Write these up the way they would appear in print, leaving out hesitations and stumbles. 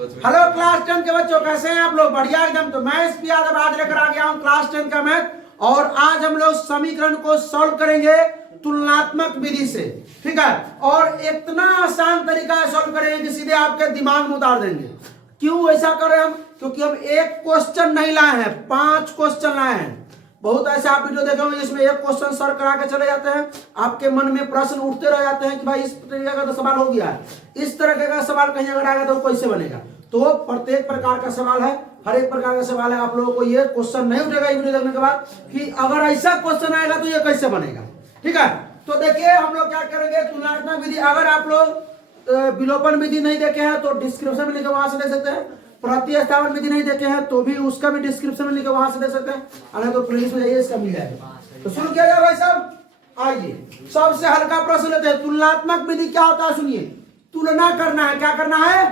Hello class 10 के बच्चों, कैसे हैं आप लोग? बढ़िया एकदम। तो मैं एसपी यादव आज लेकर आ गया हूं क्लास 10 का मैथ, और आज हम लोग समीकरण को सॉल्व करेंगे तुलनात्मक विधि से। ठीक है, और इतना आसान तरीका है सॉल्व करेंगे कि सीधे आपके दिमाग में उतार देंगे। क्यों ऐसा कर रहे हैं हम? क्योंकि हम एक क्वेश्चन नहीं लाए हैं, 5 क्वेश्चन लाए हैं। बहुत ऐसे आप वीडियो देखे होंगे जिसमें एक क्वेश्चन सर करा के चले जाते हैं, आपके मन में प्रश्न उठते रह जाते हैं कि भाई इस तरीके का तो सवाल हो गया है, इस तरह का सवाल कहीं अगर आएगा तो कैसे बनेगा। तो प्रत्येक प्रकार का सवाल है, हर एक प्रकार का सवाल है। आप लोगों को ये क्वेश्चन नहीं उठेगा वीडियो देखने के बाद कि अगर ऐसा क्वेश्चन आएगा तो ये कैसे बनेगा। ठीक है, तो देखिए हम लोग क्या करेंगे, तुलनात्मक विधि। अगर आप लोग विलोपन विधि नहीं देखे हैं तो डिस्क्रिप्शन में लिखे वहां से देख सकते हैं। प्रतिस्थापन विधि नहीं देखे हैं तो भी उसका भी डिस्क्रिप्शन में लिखे वहां से देख सकते हैं, अगर तो प्लेलिस्ट में जाइए, इसका मिल जाएगा। तो शुरू किया जाए भाई साहब। आइए सबसे हल्का प्रश्न लेते हैं। तुलनात्मक विधि क्या होता है सुनिए। तुलना करना है। क्या करना है?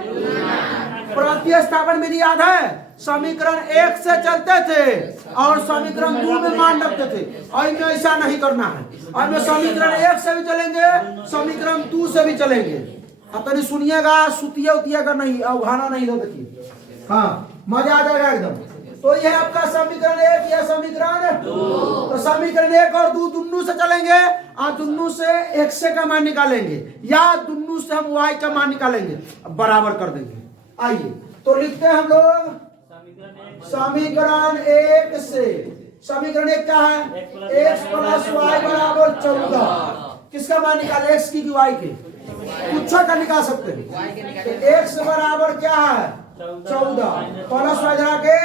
प्रतिस्थापन विधि याद है? समीकरण 1 से चलते थे और समीकरण 2 में मान रखते थे, और इनमें ऐसा नहीं करना है। और में समीकरण 1 से भी चलेंगे, समीकरण 2 से भी चलेंगे। अब तनी सुनिएगा, सुतिया उतिया का नहीं, अवधारणा नहीं लो। देखिए हाँ, मजा आ जाएगा एकदम। तो यह आपका समीकरण 1 या समीकरण 2। तो समीकरण 1 और 2 दोनों से चलेंगे, और दोनों से x का मान निकालेंगे, या दोनों से हम y का मान निकालेंगे, बराबर कर देंगे। आइए तो लिखते हैं हम लोग समीकरण 1 से। समीकरण 1 क्या है? x प्लस वाई बराबर 14। किसका मान निकाले? x की y के? कुछ का निकाल सकते हैं। x बराबर क्या है? 14 प्लस वाई जरा के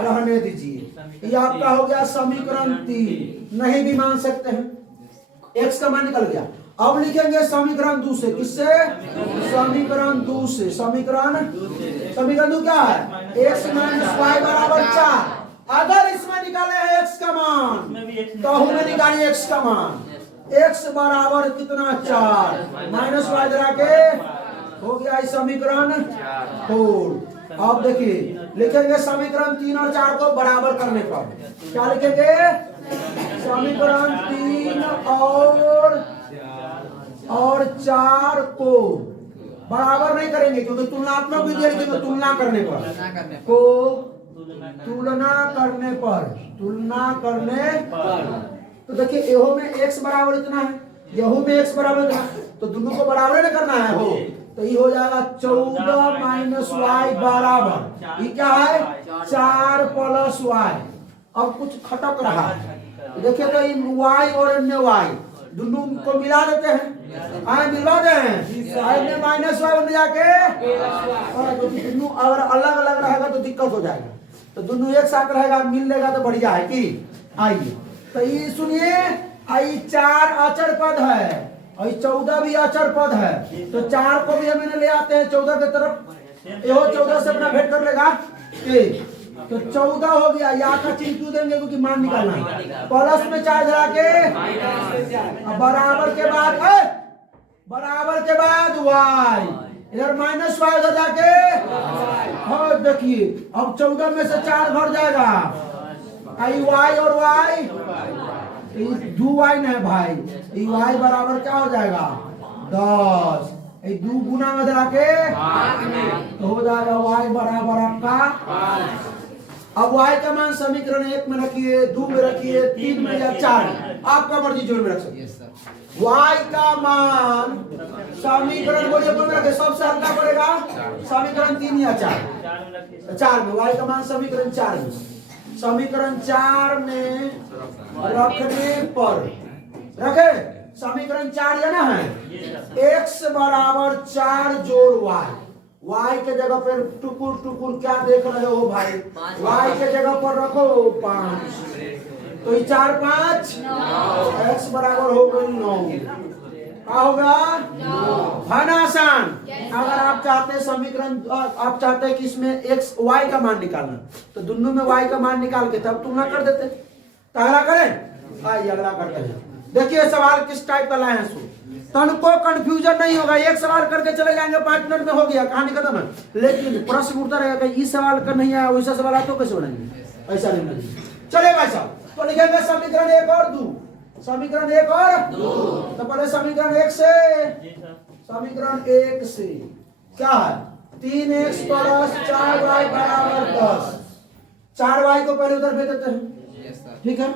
रहने दीजिए। ये आपका हो गया समीकरण 3। नहीं भी मान सकते हैं, x का मान निकल गया। अब लिखेंगे समीकरण 2 से। किससे? समीकरण 2 से। समीकरण 2 क्या है? x माइनस वाई बराबर 4। अगर इसमें निकाले हैं x का मान तो हमें निकालिए x का मान। x बराबर कितना? 4 माइनस वाई जरा के हो गया समीकरण 4। अब देखिए लिखेंगे समीकरण 3 और 4 को बराबर करने पर क्या लिखेंगे? समीकरण 3 और 4 को बराबर नहीं करेंगे क्योंकि तुलनात्मक विधि लिखेंगे। तुलना करने पर तो देखिए एहो में x बराबर इतना है, यहू में x बराबर इतना, तो दोनों को बराबर नहीं करना है हो। तो ये हो जाएगा 14 माइनस वाई बराबर ये क्या है? 4 प्लस वाई। अब कुछ खटक रहा है, देखिए तो इन y और अन्य y दोनों को मिला देते हैं। आए मिलवा दें, माइनस वाई बन जाके, तो दोनों अगर अलग अलग रहेगा तो दिक्कत हो जाएगा। तो दोनों एक साथ रहेगा, मिल लेगा तो बढ़िया है कि। आइए तो ये सुनिए, आई 4 अचर पद है और 14 भी अचर पद है, तो 4 को भी हमें ले आते हैं 14 की तरफ। यो 14 से अपना भेंट कर लेगा, तो 14 हो गया। या का चिन्ह क्यों देंगे? क्योंकि मान निकालना है। प्लस में 4 जरा के बराबर के बाद y, इधर माइनस वाई उधर जाके। और देखिए अब 14 में से 4 भर जाएगा, आई y और y 2y है भाई। y बराबर क्या हो जाएगा? 10। 2 गुना में जाके तो हो जाएगा y बराबर आपका 5। अब y का मान समीकरण 1 में रखिए, 2 में रखिए, 3 में या 4 में, आपका मर्जी जोड़ में रख सकते हैं। y का मान समीकरण बोलिए में रखे, सबसे हल्का पड़ेगा समीकरण 3 या 4 में। y का मान समीकरण 4 में, समीकरण 4 में रखने पर रखे समीकरण 4 जाना है। x बराबर 4 जोड़ y के जगह पर टुकुर टुकुर क्या देख रहे हो भाई? y के जगह पर रखो 5, तो 4 5 x बराबर हो गई 9। क्या होगा? 9 है ना आसान। अगर आप चाहते समीकरण, आप चाहते हैं कि इसमें x y का मान निकालना, तो दोनों में y का मान निकाल के तब तुलना कर देते। तो अगला करें, आइए अगला करते हैं। देखिए सवाल किस टाइप का लाए हैं, तन को कंफ्यूजन नहीं होगा। एक सवाल करके चले जाएंगे, 5 मिनट में हो गया, कहानी खत्म है। लेकिन प्रश्न उठता रहेगा कि इस सवाल का नहीं आया, वैसा सवाल आया तो कैसे बनाएंगे? ऐसा नहीं बनाएंगे। चले भाई साहब, तो लिखेंगे समीकरण 1 और 2। समीकरण 1 और 2। तो पहले समीकरण 1 से, समीकरण 1 से क्या है? 3x प्लस 4y बराबर 10। 4y को पहले उधर भेज देते हैं, ठीक है।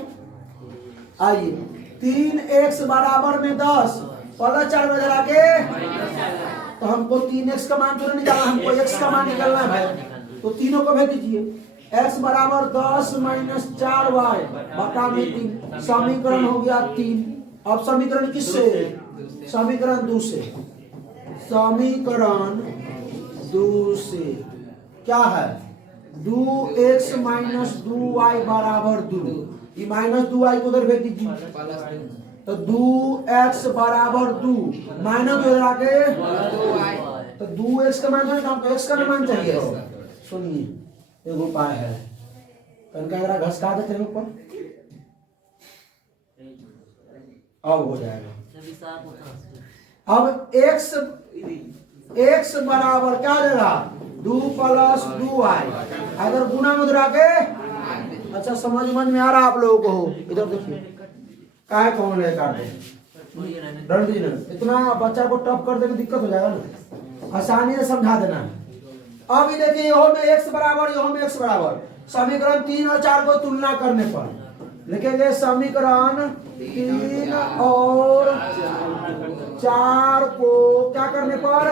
आइए 3x बराबर में 10 प्लस 4 बजे आके, तो हमको 3x का मान तो नहीं निकालना, हमको x का मान निकालना है भाई। तो तीनों को भेज दीजिए। x बराबर 10 माइनस 4y बटा में 3, समीकरण हो गया 3। अब समीकरण किससे? समीकरण 2 से। समीकरण 2 से क्या है? 2x माइनस 2y बराबर 2। ये माइनस 2y को उधर भेज दीजिए। तो 2x बराबर 2 माइनस 2 आके, तो 2x का मान तो नहीं, x का मान चाहिए। सुनिए एक उपाय है, कनका घसका देते हैं ऊपर, अब हो जाएगा। अब x बराबर क्या देगा? 2 प्लस 2y, अगर गुना में उधर आके, अच्छा समझ में आ रहा आप लोगों को? इधर देखिए काहे कौन है काट दे, इतना बच्चा को टफ कर देने दिक्कत हो जाएगा ना, आसानी से समझा देना। अब ये देखिए यहाँ में x बराबर, यहाँ में x बराबर, समीकरण 3 और 4 को तुलना करने पर लिखेंगे समीकरण 3 और 4 को क्या करने पर?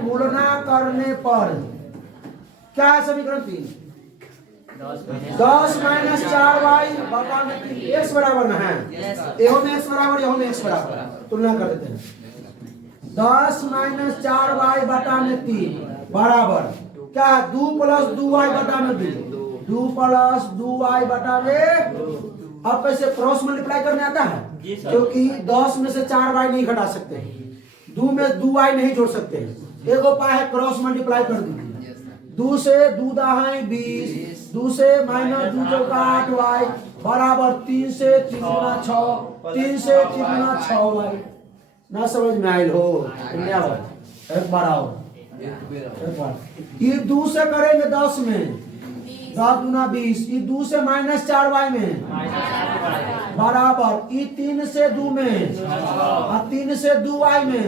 तुलना करने पर क्या है समीकरण 3? 10 माइनस 4y बटा में 3, x बराबर ना है, यहाँ में x बराबर, यहाँ में x बराबर, तुलना कर देते हैं। 10 माइनस 4y बटा में 3 बराबर क्या है? 2 प्लस 2y बटा में 2 प्लस 2y बटा में। अब कैसे क्रॉस मल्टीप्लाई करने आता है? क्योंकि 10 में से 4y नहीं घटा सकते, 2 में 2y नहीं जोड़ सकते। एक उपाय है, क्रॉस मल्टीप्लाई कर दीजिए। 2 से 2 दहाई 20, 2 से माइनस 2 चौका 8y बराबर 3 से 3 गुना 6, 3 से 3 गुना 6y। ना समझ में आयल हो? एक बार आओ, ये 2 से करेंगे 10 में, 10 गुना 20, ये 2 से माइनस 4y में बराबर, ये 3 से 2 में और 3 से 2y में,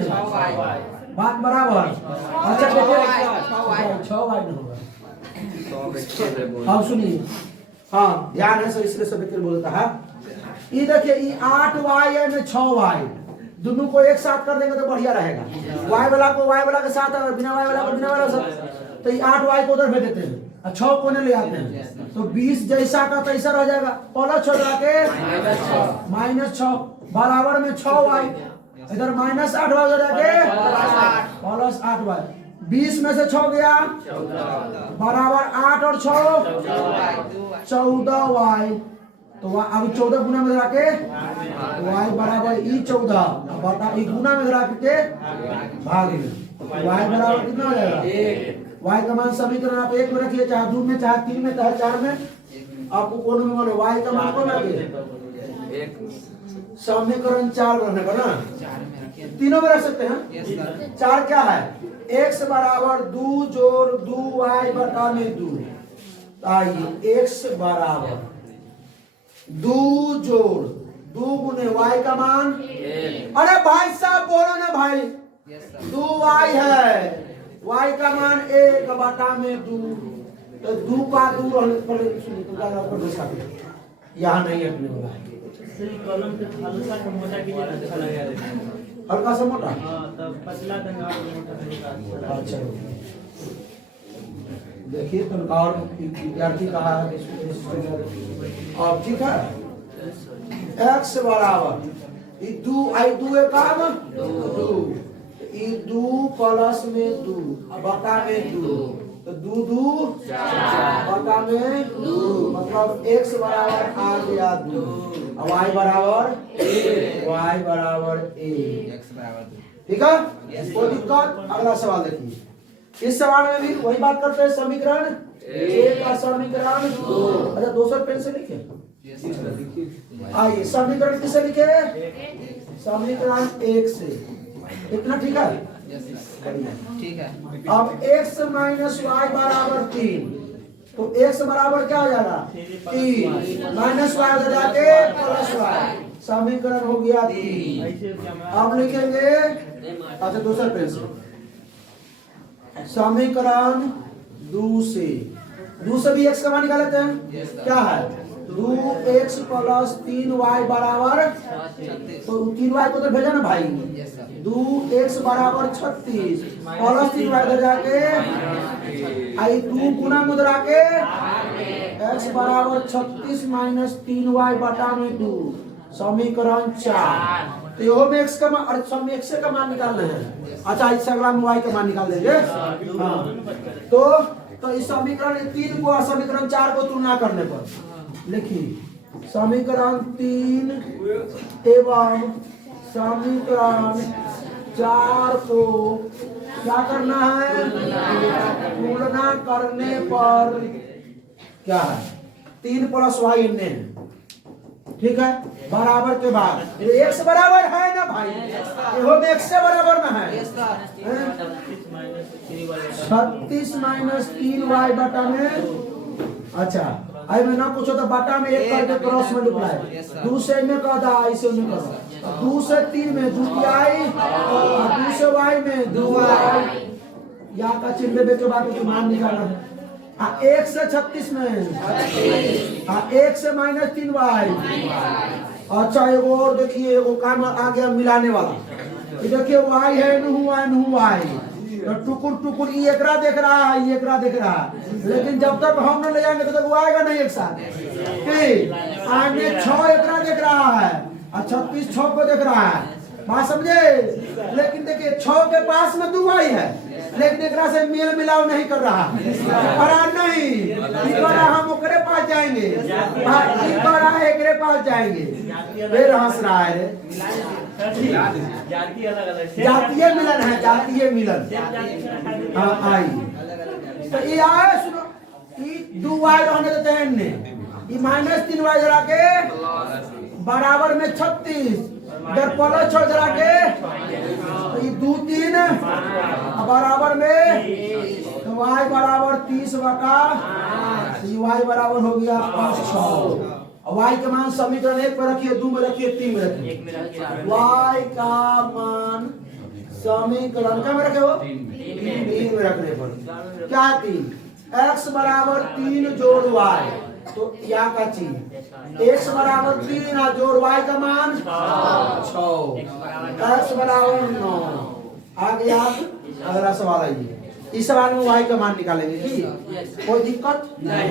बात बराबर। अच्छा देखिए 6y न होगा। अब सुनिए, हाँ ध्यान है सर, इसलिए सब एक बोलता है। ये देखिए ये 8y है में 6y, दोनों को एक साथ कर देंगे तो बढ़िया रहेगा। y वाला को y वाला के साथ और बिना y वाला को बिना वाला के साथ, तो ये 8y को उधर भेज देते हैं और 6 कोने ले आते हैं, तो 20 जैसा का तैसा रह जाएगा। प्लस 6 जाके माइनस 6 बराबर में 6y, इधर माइनस 8y हो जाके प्लस 8y। 20 में से 6 गया बराबर 8 और 6 14y। तो अब 14 गुना में धरा के y बराबर ई 14 बटा ई गुना में धरा के भाग में y बराबर कितना हो जाएगा? y का मान समीकरण आप 1 में रखिए, चाहे 2 में, चाहे 3 में, चाहे 4 में, आपको कौन में मानो y का मान कौन रखिए? समीकरण 4 रखने का ना, तीनों में रख सकते हैं। 4 क्या है? x बराबर 2 जोड़ 2y बटा में 2। आइए x बराबर 2 जोड़ 2 गुने y का मान, अरे भाई साहब बोलो ना भाई, 2y है, y का मान 1 बटा में 2, तो 2 का 2 रहने पर यहाँ नहीं अपने वाला है। कॉलम से हल्का सा मोटा कीजिए ना, अच्छा लगेगा। हल्का सा मोटा, हाँ तब पतला देंगे और मोटा देंगे। अच्छा देखिए तो और विद्यार्थी कहा है अब ठीक है। x बराबर ये 2 आई 2 है काम 2, ये 2 प्लस में 2 बटा में 2, तो 2 बटा में 2, मतलब x बराबर आ गया 2, y बराबर 1, ठीक है। कोई दिक्कत? अगला सवाल देखिए। इस सवाल में भी वही बात करते हैं, समीकरण 1 का समीकरण 2। अच्छा दूसरा पेन से लिखे, आइए समीकरण किससे लिखे? समीकरण 1 से, इतना ठीक है? ठीक है। अब x माइनस वाई बराबर 3, तो x बराबर क्या हो जाएगा? 3 माइनस वाई हो जाके प्लस वाई, समीकरण हो गया 3। अब लिखेंगे, अच्छा दूसरा पेन से समीकरण 2 से भी x का मान निकाल लेते हैं। क्या है 2x प्लस 3y बराबर, तो 3y को तो भेजा ना भाई, 2x बराबर 36 प्लस 3y इधर जाके आई 2 गुना में उधर आके x बराबर 36 माइनस 3y बटा में 2 समीकरण 4। तो यो में x का मान और सब में x का मान निकालना है। अच्छा इस अगला में y का मान निकाल देंगे। हाँ तो इस समीकरण 3 को और समीकरण 4 को तुलना करने पर लिखिए समीकरण 3 एवं समीकरण 4 को क्या करना है, तुलना करने पर क्या है 3 प्लस वाई इनने है, ठीक है, बराबर के बाद x बराबर है ना भाई, ये में x से बराबर ना है 36 माइनस 3y बटा में। अच्छा आई में ना पूछो तो बटा में 1 करके क्रॉस मल्टीप्लाई, 2 से में का दा ऐसे में का 2 से 3 में 2y और 2 से y में 2y, या का चिन्ह देने के बाद मान निकालना है। 1 से 36 में 1 से माइनस 3y। अच्छा एगो और देखिए, एगो काम आ गया मिलाने वाला, ये देखिए y है नू y, तो टुकुर टुकुर ये एकरा देख रहा है, ये एकरा देख रहा है, लेकिन जब तक हम न ले जाएंगे तो वो आएगा नहीं एक साथ कि आगे 6 एकरा देख रहा है और 36 6 को देख रहा है, बात समझे। लेकिन देखिए 6 के पास में 2y है, लेकिन एकरा से मेल मिलाव नहीं कर रहा है, बड़ा नहीं, इस बार हम ओकरे पास जाएंगे, इस बार एकरे पास जाएंगे, फिर हंस रहा है जातीय मिलन है, जातीय मिलन। हाँ आई तो ये आए सुनो, ये 2y रहने देते हैं इनने, ये माइनस 3y जरा के बराबर में 36 इधर प्लस 6 जरा के, तो ये 2 3 बराबर में, तो y बराबर 30 बटा, y बराबर हो गया 6। y का मान समीकरण 1 में रखिए, 2 में रखिए, 3 में रखिए। y का मान समीकरण क्या में रखे हो 3 में रखने पर क्या 3 x बराबर 3 जोड़ y, तो या का चीज x बराबर 3 और जोड़ y का मान 6, x बराबर 9। आ गया अगला सवाल आइए, इस सवाल में y का मान निकालेंगे कि कोई दिक्कत नहीं।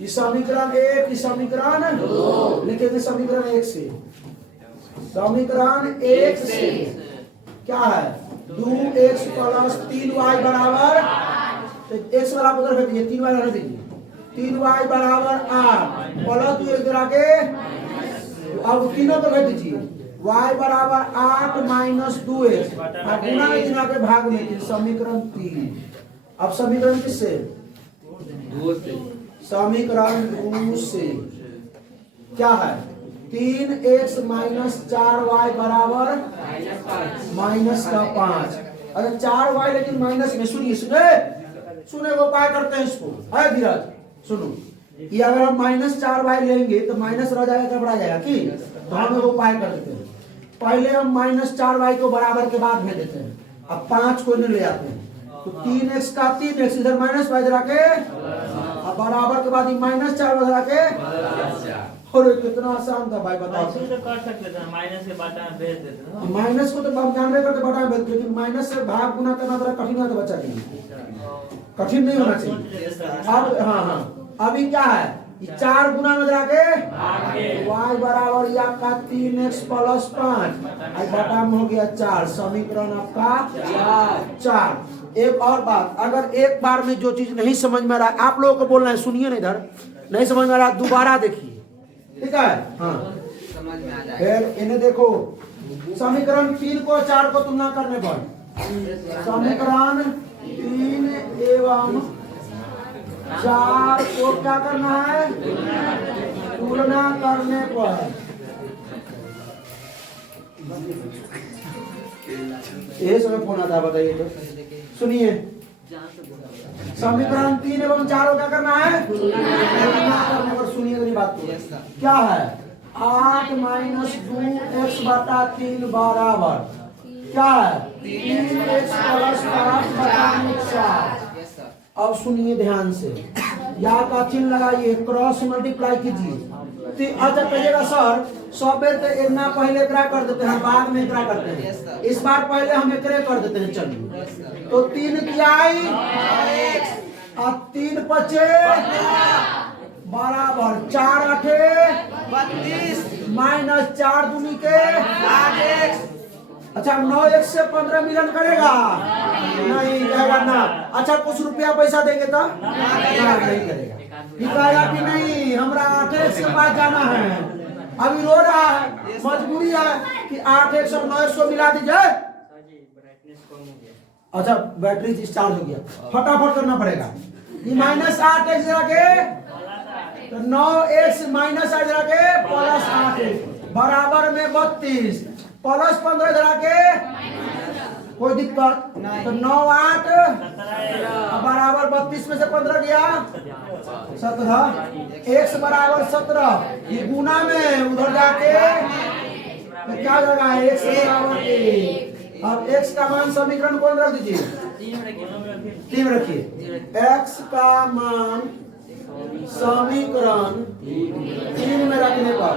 इस समीकरण 1 इस समीकरण 2 लिखेंगे, समीकरण 1 से, समीकरण 1 से क्या है 2x प्लस 3y बराबर, तो x बराबर उधर रख दीजिए, 3y रख दीजिए, 3y बराबर 8 प्लस 2 इधर आके, अब तीनों को रख दीजिए, y बराबर 8 माइनस 2x और गुना में इधर आके भाग में, समीकरण 3। अब समीकरण किससे 2 से, समीकरण 2 से क्या है 3x माइनस 4y बराबर माइनस का 5। अरे 4y लेकिन माइनस में, सुनिए सुने वो उपाय करते हैं इसको, है धीरज सुनो, कि अगर हम माइनस 4y लेंगे तो माइनस रह जाएगा, क्या बढ़ा जाएगा कि, तो हम वो उपाय कर देते हैं, पहले हम माइनस 4y को बराबर के बाद भेज देते हैं, अब 5 को इन्हें ले आते हैं, तो 3x का 3x इधर माइनस y इधर आके, अब बराबर के बाद माइनस 4 इधर आके, और कितना आसान था भाई बताओ। तो कर सकते थे, माइनस के बटा में भेज देते ना, माइनस को तो हम जानबे करते बटा में भेज, लेकिन माइनस से भाग गुना करना थोड़ा कठिन है, तो बच्चा के लिए कठिन नहीं होना चाहिए। अब हाँ अभी क्या है 4 गुना में जाके y बराबर या का 3x प्लस 5 बटा में हो गया 4, समीकरण आपका 4। एक और बात, अगर एक बार में जो चीज नहीं समझ में आ रहा है, आप लोगों को बोलना है, सुनिए ना, इधर नहीं समझ में आ रहा दोबारा देखिए, ठीक है। हाँ समझ में आ जाएगा। फिर इन्हें देखो, समीकरण 3 को 4 को तुलना करने पर, समीकरण 3 एवं 4 को क्या करना है, तुलना करने पर, ये समय फोन आता है, बताइए तो सुनिए, समीकरण 3 एवं 4 को क्या करना है, तुलना करने पर, सुनिए मेरी बात को, क्या है 8 माइनस 2x बटा 3 बराबर क्या है 3x प्लस 5 बटा में 4। Yes sir. अब सुनिए ध्यान से, या का चिन्ह लगाइए, क्रॉस मल्टीप्लाई कीजिए। अच्छा कहिएगा सर सब बेर तो इतना पहले एकरा कर देते हैं बाद में एकरा करते हैं, इस बार पहले हम एकरे कर देते हैं। चलिए तो 3 किया और 3 5 बराबर 4 8 32 माइनस 4 दूनी के 8x। अच्छा 9x से 15 मिलन करेगा नहीं कहेगा ना। अच्छा कुछ रुपया पैसा देंगे तो ना नहीं करेगा। ये कहेगा कि नहीं हमरा 8x के पास जाना है, अभी रो रहा है, मजबूरी है कि 8x और 9x को मिला दीजिए। अच्छा बैटरी डिस्चार्ज हो गया, फटाफट करना पड़ेगा। ये माइनस 8x जाके तो 9x माइनस 8 जाके प्लस 8x बराबर में 32 प्लस 15 जरा के कोई दिक्कत तो 9 8 बराबर 32 में से 15 गया 17 x बराबर 17। ये गुना में उधर जाके तो क्या जगह है x बराबर 1। अब x का मान समीकरण कौन रख दीजिए 3 रखिए। x का मान समीकरण 3 में रखने पर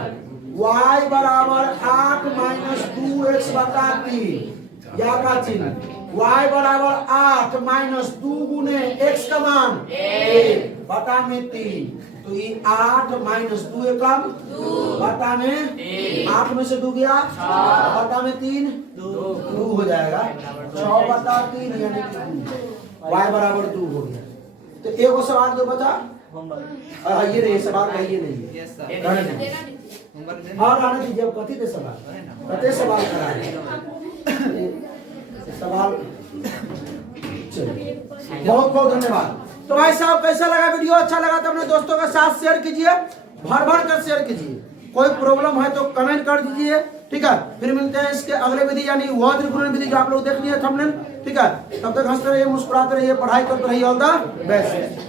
y बराबर 8 माइनस 2x बटा 3 या का चिन्ह y बराबर 8 माइनस 2 गुने x का मान 1 बटा में 3। तो ये 8 माइनस 2 एकम बटा में 8 में से 2 गया बटा में 3 2 हो जाएगा 6 बटा 3 यानी कि y बराबर 2 हो गया। तो एक और सवाल जो बचा ये नहीं सवाल का ये नहीं यस है सर। और आने दीजिए। अब कथी पे सवाल कते सवाल कराए सवाल। चलिए बहुत बहुत धन्यवाद। तो भाई साहब कैसा लगा वीडियो, अच्छा लगा तो अपने दोस्तों के साथ शेयर कीजिए, भर भर कर शेयर कीजिए। कोई प्रॉब्लम है तो कमेंट कर दीजिए, ठीक है। फिर मिलते हैं इसके अगले विधि यानी वह त्रिकोण विधि जो आप लोग देख लिए थंबनेल, ठीक है। तब तक हंसते रहिए, मुस्कुराते रहिए, पढ़ाई करते रहिए। All the best.